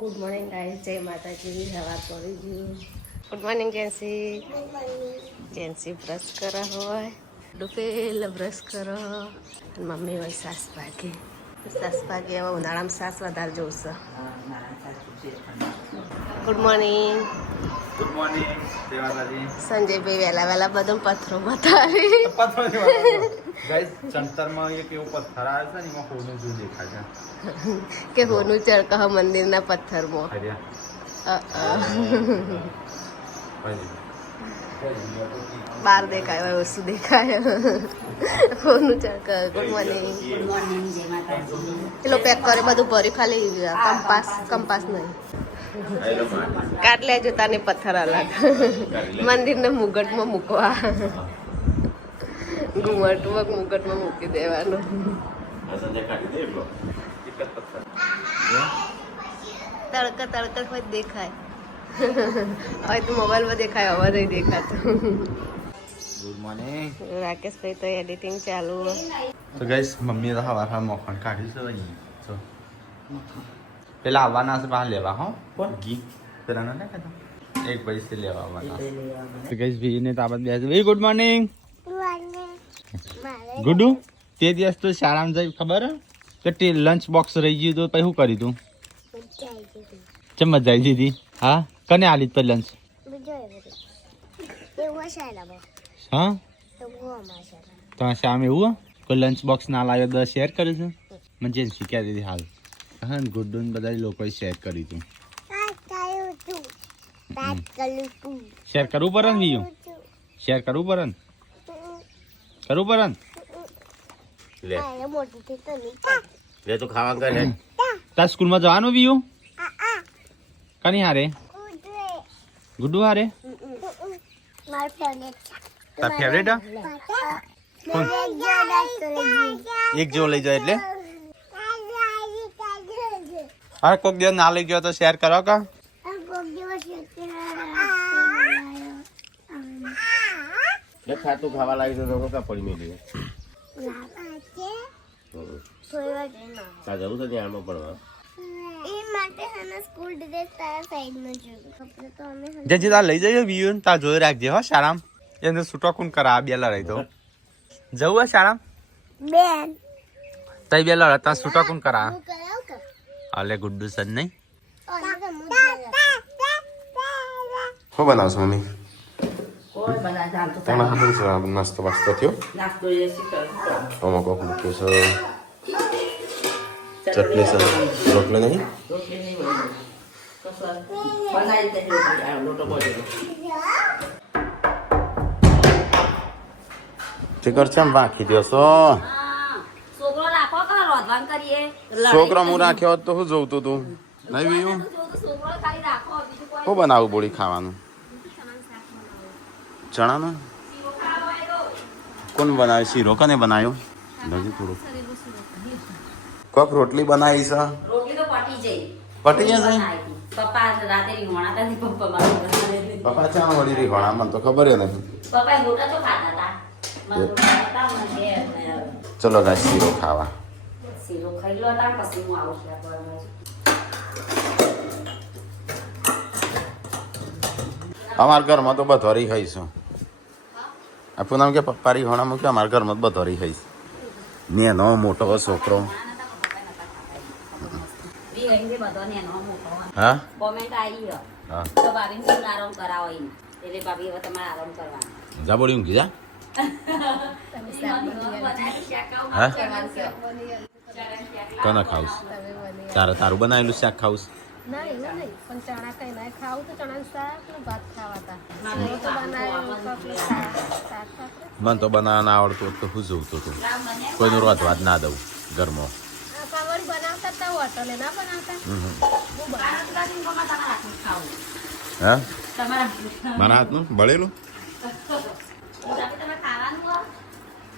Good morning guys, જય માતાજી. સવાર પડી ગયું. Good morning Gen Z. Gen Z brush કરો હોય, ડુપેલ બ્રશ કરો. મમ્મી હોય સાસ ભાગે. સાસ ભાગે હવે ઉનાળામાં સાસ વધારે જોશે. Good morning. ગુડ મોર્નિંગ જય માતાજી. સંજયભાઈ વહેલા બધું પથ્થરો બતાવી. ગાઈસ ચણતરમાં એક એવો પથ્થર આવે છે ને એમાં હોનું જેવું દેખાય કે હોનું ચરકહ મંદિરના પથ્થરમાં. બાર દેખાય હોય ઓછું દેખાય. હોનું ચરકહ. Good morning. પેલો પેક કરે બધું ભરી, ખાલી કંપાસ નહીં. કાઢ લેજો તાને પથ્થર અલગ મંદિરને મુગટમાં મૂકવા. મુગટમાં મૂકી દેવાનું. તડકા હોય દેખાય. હવે તો મોબાઈલમાં દેખાય, હવે નહીં દેખાતું. Good morning. રાકેશભાઈ તો એડિટિંગ ચાલુ. તો ગાઈસ મમ્મીએ તો હવાર મોખણ કાઢી છે અહીં જો પેલા આવવાના છે બહાર લેવા. હો કોણ ઘી પેલા ના કહેતા એક પૈસે લેવા આવવાના. તો ગાઈસ ભીને તાબત બેસે. Very good morning. ગુડુ તે દિવસ તો શાળામાં જઈ ખબર કે તે લંચ બોક્સ રહી ગયું તો પછી શું કર્યું તું? ચમ મજા આવી દીધી? હા કને આલી તો લંચ? હા તો શામ એવું કોઈ લંચ બોક્સ ના લાવ્યો તો શેર કર્યું છે? મને જે શીખ્યા દીધી હાલ. હા ગુડ્ડુ ને બધા લોકોએ શેર કર્યું હતું. શેર કરવું પડે ને બીજું? શેર કરવું પડે ને? કરવું પડે ને? લે તો ખાવા કર લે. તાર સ્કૂલમાં જવાનું બીજું? કની હારે? ગુડ્ડુ હારે? તાર ફેવરેટ? એક જેવો લઈ જાવ એટલે? હા કોક દિવસ ના લઈ ગયો તો શેર કરો કા? ખાતું ખાવા લાગી તો કા પડી મેલી જવું છે ધ્યાનમાં પડવા. જેથી તાર લઈ જજો બીજું તાર જોઈ રાખજે હો શાળામ. એને છૂટો કોણ કરા બે લડાઈ તો જવું હે શાળામ તઈ બે લડા તાર છૂટો કોણ કરા? અલે ગુડ્ડુ સન નહીં. શું બનાવશો મમ્મી? નાસ્તો વાસ્તો થયો? આમાં કોક મૂક્યું છે ચટણી છે રોટલી નહીં. ચિકર છે એમ રાખી દો છો છોકરો હું રાખ્યો તો શું જોવતું તું નહીં બીજું શું બનાવું બોડી ખાવાનું? ચણાનું કોણ બનાવ્યું? શીરો કને બનાવ્યો? નથી થોડું કોક રોટલી બનાવી છે. પટી જશે. પપ્પા ચા વળી રીહોણા મને તો ખબર નથી. ચલો ગાય શીરો ખાવા. અમારા ઘરમાં તો બધોરી ખાઈશું. આપું નામ કે પપ્પા રીહોણા મૂક્યો. અમારા ઘરમાં તો બધોરી ખાઈશ. નેનો મોટો છોકરો. હા જા બોલી ઊંઘી જા. હા કોને ખાવું? તારું બનાવેલું શાક ખાવું? મને તો બનાવવા ના આવડતું તો શું જોવતું હતું. કોઈનું રોજવા જ ના દઉં ઘરમાં. હા મારા હાથનું બળેલું.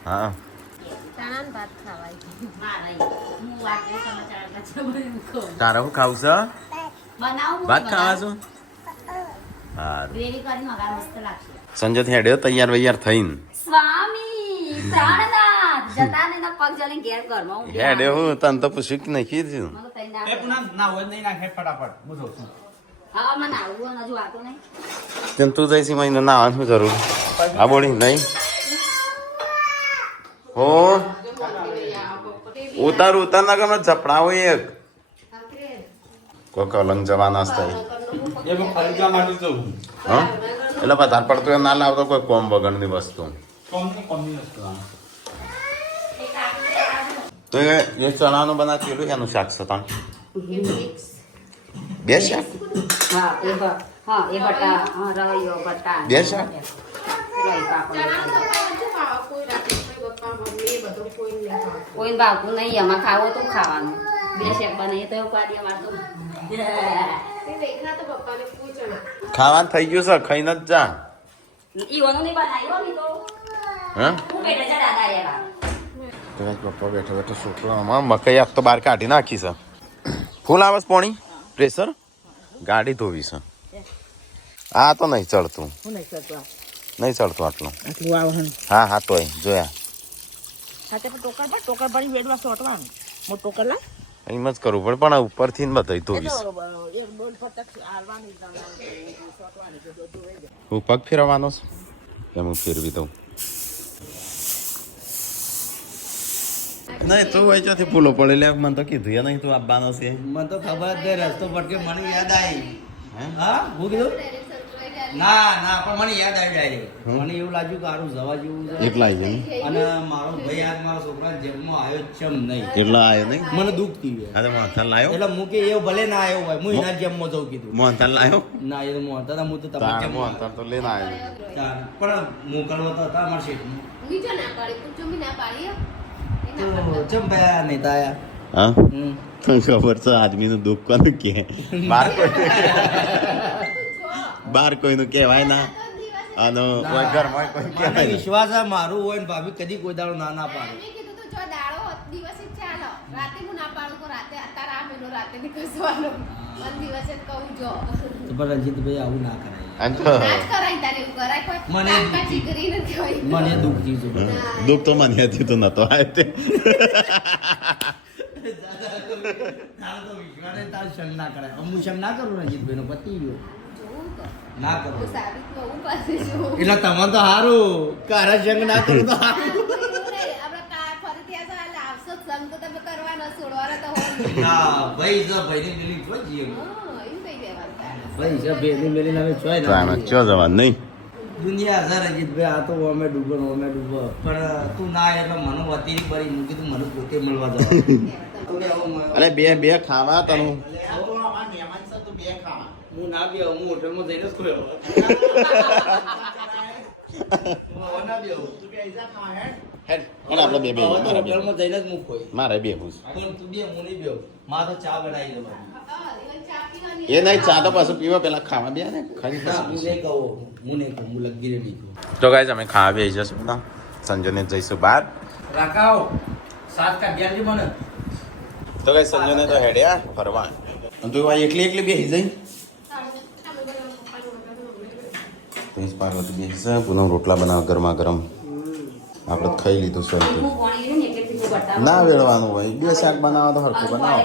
હા તારે શું ખાવું છે? ભાત ખાવા છું. સંજય હેડ્યો તૈયાર વૈયાર થઈને. જતા ને એના પગ જઈને ઘેર ઘરમાં ઊંઘી હેડે હું તને તો પૂછ્યું કે નહીં કીધું મને તો તઈ ના એ પુનમ ના હોય નહીં નાખે ફટાફટ હું જોઉં છું હા મને આવું હજુ વાતો નહીં તેમ તું જઈશ મહિને નાવાનું જરૂર આ બોલી નહીં હો ઉતાર ઉતાર ના ગમે ઝપડાવો એક કોઈ અલંગ જવાના જ થાય એ હું ખરીદવા માટે જઉં હા એટલે વધારે પડતું એમ ના લાવતો કોઈ કોમ વગરની વસ્તુ કોમની વસ્તુ તો એ ચણાનું બના કેલું એનું શાક છે તણ બે શાક હા એ બટા હા રવૈયો બટા બે શાક રઈ પાપડ કોઈ ભાવતું નહીં એમાં ખાવો તો ખાવાનું બે શેક બનાવીએ તો એવું કાઢીએ મારતો ખાવાનું થઈ ગયું છે ખાઈને જ જા ઈવાનું નહીં બનાવ્યો ની તો હા હું બેઠા છે દાદા એવા તો પપ્પા બેઠો બેઠો છોકરો આમાં મકાઈ આપ તો બહાર કાઢી નાખી છે ફૂલ આવે છે પાણી પ્રેશર ગાડી ધોવી છે આ તો નહીં ચડતું નહીં ચડતું આટલું હા હા તોય જોયા એમ જ કરવું પડે પણ ઉપરથી ને બધા ધોવીશ હું પગ ફેરવવાનો છે એમ હું ફેરવી દઉં નહીં તું હોય ચોથી ભૂલો પડે એટલે મને તો કીધું એ નહીં તું આપવાનો છે મને તો ખબર જ નહીં રસ્તો પડકે મને યાદ આવી હા હું કીધું ના ના પણ મને યાદ આવી ડાયરેક્ટ મને એવું લાગ્યું કે આરું જવા જેવું છે એકલા આવી જાય ને અને મારો ભાઈ આજ મારા છોકરા જેબમાં આવ્યો જ ચમ નહીં એટલા આવ્યો નહીં મને દુઃખ થયું હા તો મોહનથાળ લાવ્યો એટલે હું કે એવું ભલે ના આવ્યો હોય હું એના જેબમાં જઉં કીધું મોહનથાળ લાવ્યો ના એ તો મોહનતા હતા હું તો તમારે તાણ જેબમાં મોહનથાળ તો લઈને આવ્યો પણ મોકલવો તો હતા અમારા શેઠમાં તો ચમ ભયા નહીં તાયા હા તને ખબર છે આદમીનું દુઃખ કોનું કે બહાર કોઈનું કહેવાય ના અને કોઈ ઘરમાં કોઈ મને કહેવાય વિશ્વાસ છે મારું હોય ને ભાભી કદી કોઈ દાડો ના ના પાડે તો પણ રંજીતભાઈ આવું ના કરાય અને તો મને દુઃખ થયું છે દુઃખ તો મને હતી તો નતો આવે તે તારો તો વિશ્વાસ છે, તારો શંખ ના કરાય હું શંખ ના કરું રંજીતભાઈ નો પતિ ગયો ના કરું એટલે તમે તો સારું કારા શંખ ના કરું તો સારું ના ભાઈ જો ભાઈની પેલી જો જીએ ભાઈ જો ભાઈની મેલી નામે જોય તાણે ચો જવાનું નહીં દુનિયા હજાર રંજીતભાઈ આ તો ઓમે ડૂબો પણ તું ના એટલે મને વતીની પડી મૂકી તું મને પોતે મળવા જવાનું અરે બે ખાવા તનું હું ના બી હું હોટલમાં જઈને જ ખોયો આપણે બે હોટલમાં જઈને જ હું ખોઈ મારે બે ભૂસ પણ તું બે હું નહીં બેવ માં તો ચા બનાવી દે એ નહીં ચા તો પાછું પીવા પેલા ખાવા બે ને ખાઈ ના હું નહીં કહું હું નહીં કહું હું લગી રેડી કહું તો ગાઈસ અમે ખાવા બે જશું બધા સંજોને જઈશું બહાર રાખાઓ સાત કાઢ્યા મને તો ગાઈસ સંજોને તો હેડ્યા ફરવા અને તું એકલી બેસી જઈ પ્રિન્સ પાર્વતી બેસી પૂનમ રોટલા બનાવ ગરમા ગરમ આપણે ખાઈ લીધું છે હું પાણી ને એટલે પીવું બટા ના વેળવાનું હોય બે શાક બનાવો તો હરખું બનાવો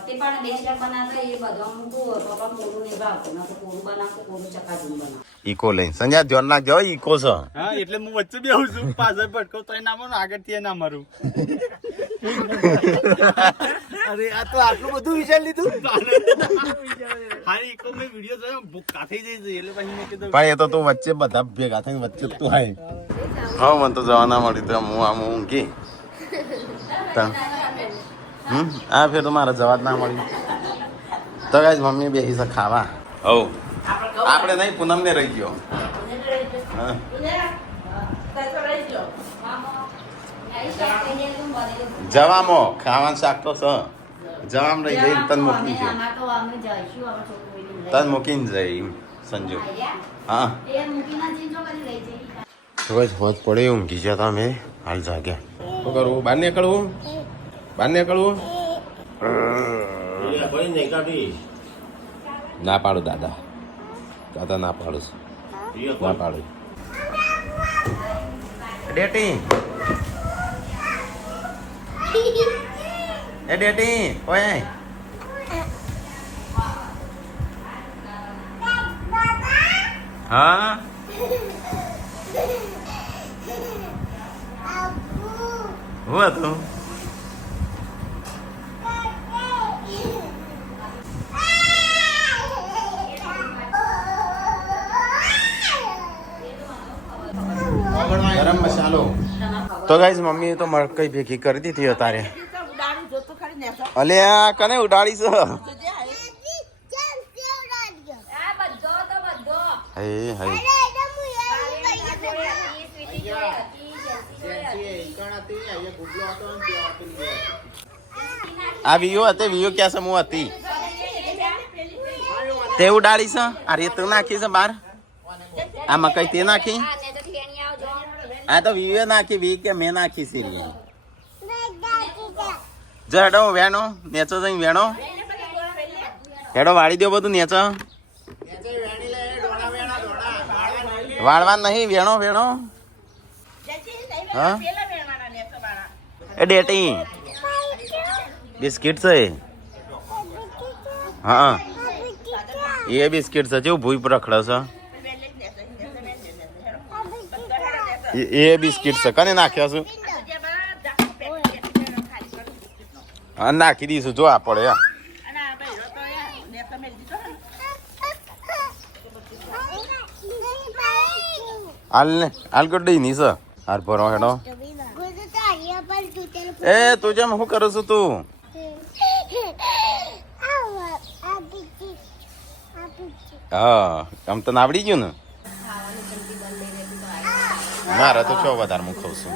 તે પણ બે શાક બનાવતા એ બધું મૂકું પપ્પા કોરું નહીં ભાવતું ના તો કોરું બનાવતો કોરું ચકાચું બનાવ ઈકો લઈને સંજ્યા ધ્યાન નાખજો ઈકો છે હા એટલે હું વચ્ચે બેહું છું પાછળ ભટકો તો ના મારું આગળ થી ના મારું અરે આ તો આટલું બધું વિચાર લીધું હારી ઇકો મેં વિડિયો જોયો ભૂખા થઈ જઈ એટલે પછી મેં કીધું પણ એ તો તું વચ્ચે બધા ભેગા થઈને વચ્ચે તું આય હા મને તો જવા ના મળી તો હું આમ ઊંઘી આ ફેર તો મારે જવા જ ના મળી તો ગાઈસ મમ્મી બેસી છે ખાવા હવ આપણે નહીં પૂનમ ને રહી ગયો હા જવામાં ખાવાનું શાક તો છે જવામાં રહી જઈ તન મૂકી ગયો તન મૂકીને જઈ સંજુ હા રોજ હોજ પડે ઊંઘી ગયા તમે હાલ જાગ્યા શું કરવું બહાર નીકળવું ના પાડું દાદા ના પાડું ના પાડું ડેટી એ ડેટી ઓય હા હું હતું ગરમ મસાલો તો ગાઈસ મમ્મીએ તો મરકઈ ભેગી કરી દીધી અત્યારે અલ્યા કને ઉડાડી છે હે હે આ વિયો હતી વિયો ક્યાં સમૂહ હતી તે ઉડાડી છે આ રેતું નાખી છે બાર આ મકઈ તે નાખી આ તો વિયો નાખી વી કે મેં નાખી છે જો હેડો વેણો નેચો જઈ વેણો હેડો વાળી દો બધું નેચો વાળવા નહીં વેણો વેણો હા એ ડેટી બિસ્કિટ છે હા એ બિસ્કિટ છે જેવું ભૂઈ પર રખડે છે એ બિસ્કિટ છે કને નાખ્યો છું હા નાખી દઈશું જો આ પડે હાલ ને હાલ ગડ્ડી ની છે હાર ભરો હેડો એ તું જેમ શું કરું છું તું હા આમ તો આવડી ગયું ને મારે તો શું વધારે હું ખાઉં છું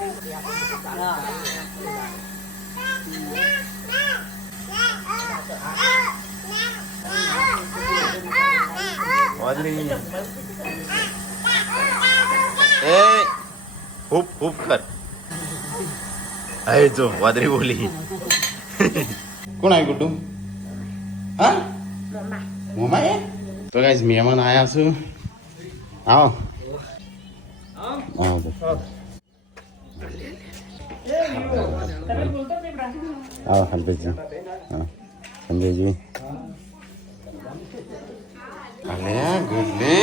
એ હૂપ હૂપ કર એ જો વાદળી બોલી કોણ આવી ગુડ્ડુ હા મોમા એ તો ગાઈસ મહેમાન આયા છું આવો આવો આવો હલબેજી હા સંજયજી અલે ગુડ્ડે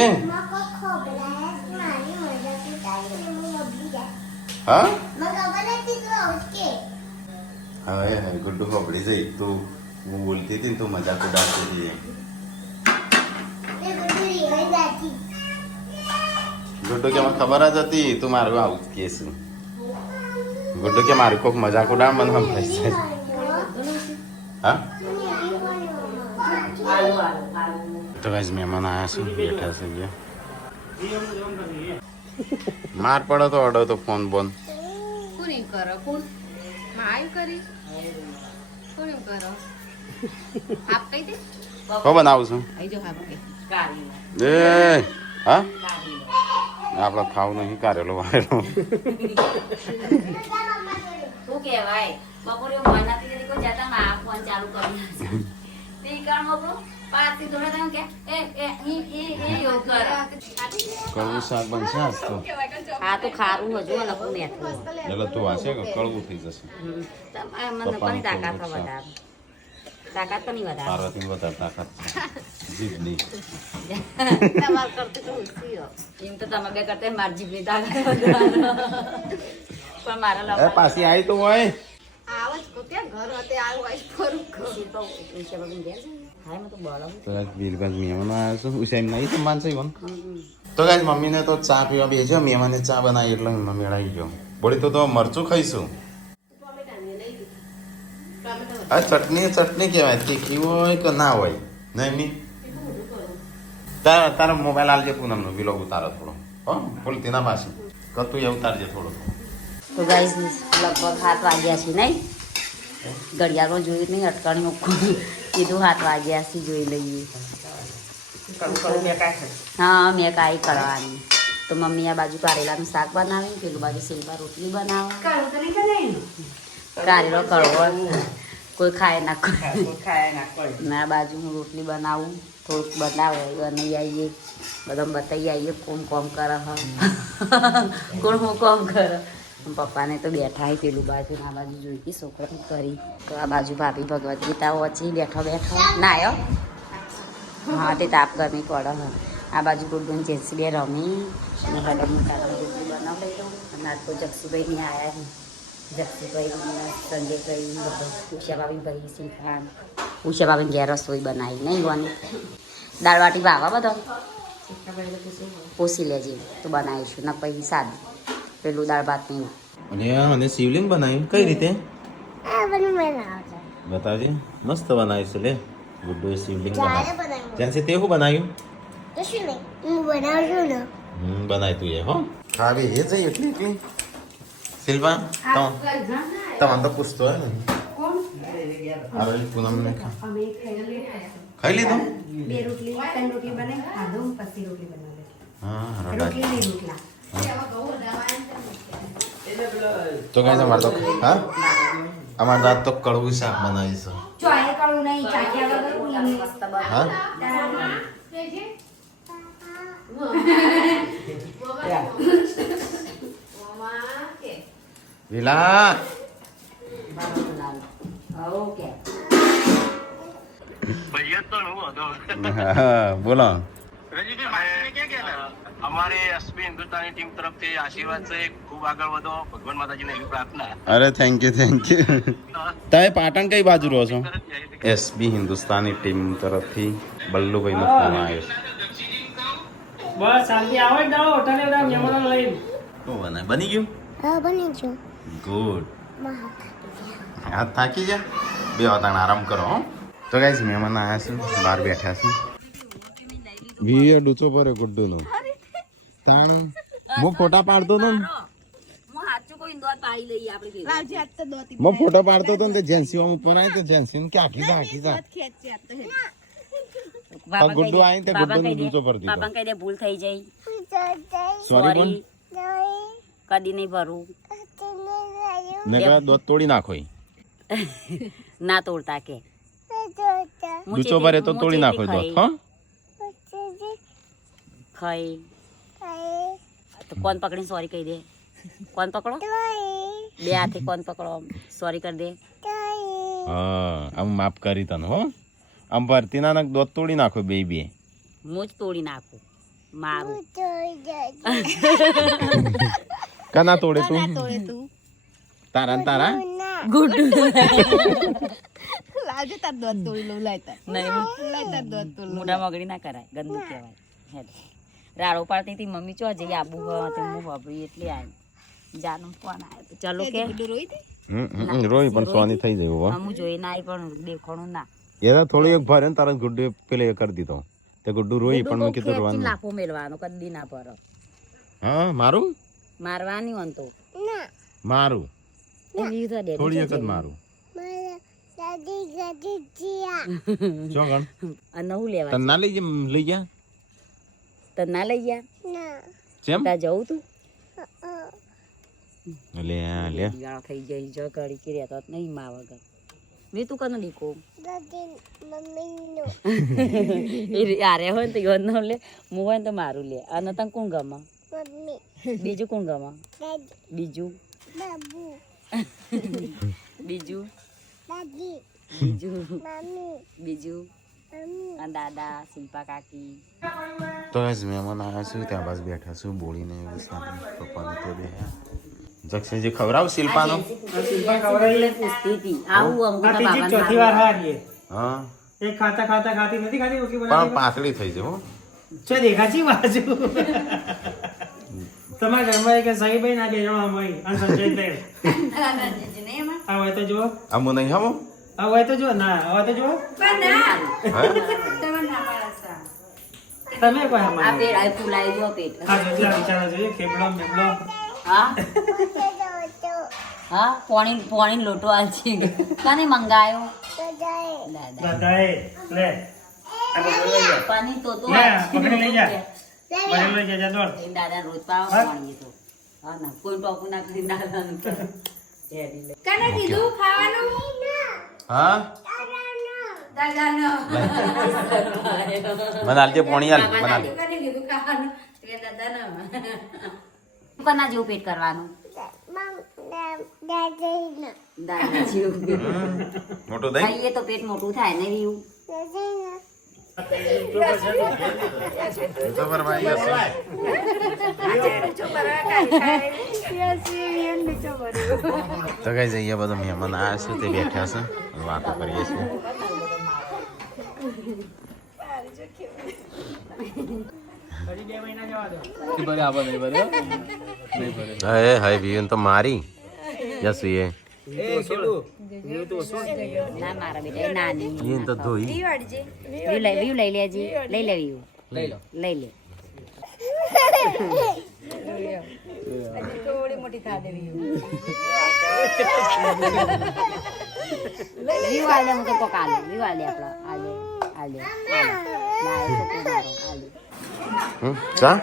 હા હવે ગુડ્ડુ ખબડી જઈ તું હું બોલતી હતી ને તું મજાક ઉડાડતી હતી ગુડ્ડુ કે મને ખબર જ હતી તું મારું આવું જ કે છું ગુડ્ડુ કે મારું કોઈક મજાક ઉડાડ મને સંભળાઈ જાય હા તો ગાઈસ મહેમાન આવ્યા છે બેઠા છે ગયા માર પડો તો અડો તો ફોન બોન કોની કરો કોણ માય કરી કોની કરો આપ કઈ દે કો બનાવું છું આઈ જો આપ કઈ એ હા આપણે ખાવું નહીં કારેલો વારેલો શું કહેવાય બપોરે મનાતી કોઈ જતા માં આ ફોન ચાલુ કરી તે કામ આપણો પાતી દોડે તેમ કે એ યોગ કર કડવું શાક બનશે આજ તો હા તો ખારું હજુ લખું ને એટલે તું હશે કે કડવું થઈ જશે મને કોની તાકાત વધારે તાકાત તો નહીં વધારે પાર્વતી વધારે તાકાત છે જીભની તમાર કરતી તો ઉઠીયો એમ તો તમે બે કરતા માર જીભની તાકાત વધારે પણ મારા એ લખવા પાછી આવી તો હોય આવજ કો ત્યાં ઘર હતે આવું આઈ ફરું તો વિશે બગન ગયા છે હાય મને તો બોલાવું તો વીરગંજ મહેમાન આવ્યા છે ઉસાઈ નહીં સંભાન છે ઈવન તો ગાઈસ મમ્મીને તો ચા પીવા બેસ્યો મહેમાને ચા બનાવી એટલે મમ્મી આવી ગયો બોલી તો મરચું ખાઈશું આ ચટણી કહેવાય તીખી હોય કે ના હોય નહીં ની તારો મોબાઈલ આલજે પૂનમનો વિલોગ ઉતારો થોડો હો બોલતી ના પાછી કતું એ ઉતારજે થોડો તો ગાઈસ લગભગ 7 વાગ્યા છે નહીં ઘડિયાળમાં જોયું નહીં અટકણીમાં કીધું 7 વાગ્યા છે જોઈ લઈએ હા મેં કાંઈ કરવાની તો મમ્મી આ બાજુ કારેલાનું શાક બનાવી પેલું બાજુ સિલ્વા રોટલી બનાવે કારેલો કડવો કોઈ ખાય ના કોઈ આ બાજુ હું રોટલી બનાવું થોડુંક બનાવે બનાવી આવીએ બધા બતાવી આવીએ કોણ કોમ કરે કોણ હું કોમ કરે પપ્પાને તો બેઠા હોય પેલું બાજુ ને આ બાજુ જોઈતી છોકરા કરી તો આ બાજુ ભાભી ભગવદ ગીતા વાંચી બેઠો ના આવ્યો હા તે તાપ ગરમી પડે હા આ બાજુ ગુડ્ડું જેન્સી બે રમી અને હડમનું કાકા ગુડ્ડું બનાવ લઈ દઉં અને આ તો જક્ષુભાઈ ને આવ્યા જક્ષુભાઈ સંજયભાઈ બધો ઉષાભાભી ભાઈ શ્રીખાન ઉષાભાભીને ઘેર રસોઈ બનાવી નહીં બની દાળવાટી ભાવા બધો પોસી લેજે તો બનાવીશું ને પછી સાદું પેલું દાળ ભાત નહીં અને શિવલિંગ બનાવ્યું કઈ રીતે બતાવજે મસ્ત બનાવ્યું છે લે ગુડ્ડુએ શિવલિંગ બનાવ્યું જેન્સી તે શું બનાવ્યું બનાય તું એ હો ખાલી એ જઈ એટલી એટલી શિલ્પા તમને તો પૂછતો હોય ને અરે પૂનમ ને ખાઈ લીધું બે રોટલી 3 રોટલી બનાવી ખાધું પછી રોટલી બનાવી હા રોટલી નહીં રોટલા તો કઈ તમારે તો હા અમારે રાત તો કડવું શાક બનાવીશું ચોય કળું નહીં ચાખ્યા વગર મસ્ત હા વિલા ઓકે બોલો અમારે એસબી હિન્દુસ્તાની ટીમ તરફથી આશીર્વાદ છે ખૂબ આગળ વધો ભગવાન માતાજીને એવી પ્રાર્થના અરે થેન્ક યુ તમે પાટણ કઈ બાજુ રહો છો એસબી હિન્દુસ્તાની ટીમ તરફથી બલ્લુભાઈનો ફોન આવ્યો છે બસ શાંતિ આવે જ હોટલે બધા મહેમાનો લઈને શું બનાય બની ગયું હા બની ગયું ગુડ હાથ થાકી જા બે વાતાણ આરામ કરો હો તો ગાઈસ મહેમાન આવ્યા છે બહાર બેઠા છે વીડિયો ડૂચો પડે ગુડ્ડુનો તાણ હું ફોટા પાડતો હતો ને હું સાચું કોઈ દોત પાડી લઈએ આપણે હું ફોટો પાડતો હતો ને તે જેન્સી ઉપર આવી તો જેન્સી કે આખી જા પણ ગુડ્ડુ આવી તે ગુડ્ડુનો ડૂચો પડતી બાબા કઈ દે ભૂલ થઈ જાય સોરી પણ કદી નહીં ભરું નકા દોત તોડી નાખો ના તોડતા કે ડૂચો ભરે તો તોડી નાખો દોત હો ખાઈ તો કોણ પકડીને સોરી કહી દે કોણ પકડો બે હાથે કોણ પકડો સોરી કરી દે હા આમ માફ કરી તને હો આમ ભરતી ના દોત તોડી નાખો બે હું જ તોડી નાખું મારું કના તોડે તું તારા ને તારા ગુડ લાવજે તાર દોત તોડી લઉં લાયતા નહીં તાર દોત તોડી મોઢા મગડી ના કરાય ગંદુ કહેવાય હેડ રાડો પાડતી હતી મમ્મી ચો જઈ આબુ તે હું વાપરી એટલે આવી જાનું કોણ આવ્યો ચાલો કે રોઈ પણ સોની થઈ જાય હો હું જોઈ ના આવી પણ દેખાણું ના એના થોડી એક ભરે ને તારા ગુડ્ડુ પેલે કરી દીધો તે ગુડ્ડુ રોઈ પણ મેં કીધું રોવાનું લાફો મેલવાનો કદી ના પર હા મારું મારવાની હોન તો મારું એ લીધો દે થોડી એક જ મારું જો ગણ અને હું લેવા તને ના લઈ ગયા તને ના લઈ ગયા કેમ તા જવું તું લે લે દિવાળો થઈ જાય જો ઘડી કે રહેતો જ નહીં મા વગર મેં તું કનો દીકો યાર હોય ને તો યોન ન લે હું હોય ને તો મારું લે અને તને કોણ ગમે બીજું કોણ ગમે બીજું બીજું બીજું અને દાદા શિલ્પા કાકી તો આજ મહેમાન આવ્યા છું ત્યાં બસ બેઠા છું બોલીને પપ્પાને તે બે જક્ષનજી ખવડાવ શિલ્પાનો પૂછતી હતી આવું અંગૂઠા આ ત્રીજી ચોથી વાર હારીએ હા એક ખાતા ખાતા ખાતી નથી ખાતી રોટલી પણ બનાવી પાતળી થઈ જાય હો છે દેખાચી બાજુ તમારા ઘરમાં એક સાહીભાઈ ના બે જણા હોય અને સંજયભાઈ આ હોય તો જુઓ આમ નહીં હમો આ હોય તો જુઓ ના હોય તો જુઓ તમે કોઈ આ અમારે પેટ આ ફૂલાઈ જો પેટ હા જેટલા વિચારો જોઈએ ખેબડો મેબડો હા હા પોણી લોટો આલ છે કાને મંગાયો દાદા બધાએ લે આ બધું લઈ જા પાણી તો લે પકડી લઈ જા બને લઈ જા જા દોડ દાદા રોજ પાવ પાણી તો હા ના કોઈ ટોપુ ના કરી દાદા કને કીધું ખાવાનું હા દાદાનો બનાલજે પોણી હાલ બનાલ કને કીધું ખાવાનું દાદા ના કના જેવું પેટ કરવાનું દાદા જેવું પેટ. મોટું દહીં ખાઈએ તો પેટ મોટું થાય ને એવું. તો પર ભાઈ હશે તો કઈ જઈએ બધા મહેમાન આવ્યા છે તે બેઠા છે અને વાતો કરીએ છીએ હજી 2 મહિના જવા દો. હે હે બીન તો મારી જસી એ ના મારા બેટા એ નાની. ઈન તો ધોઈ વ્યુ લઈ લેજી. લઈ લે વ્યુ. લઈ લે. વ્યુ આલે હું તો પકાલે. વ્યુ આલે આપણો. આલે. ચા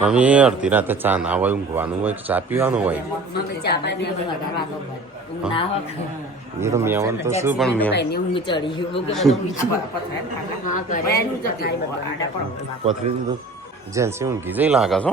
મમ્મી અડધી રાતે ચા ના હોય ઊંઘવાનું હોય કે ચા પીવાનું હોય એ તો મેવન તો શું પણ મેવ પથરી દીધું જેન્સી ઊંઘી જઈ લાગે છો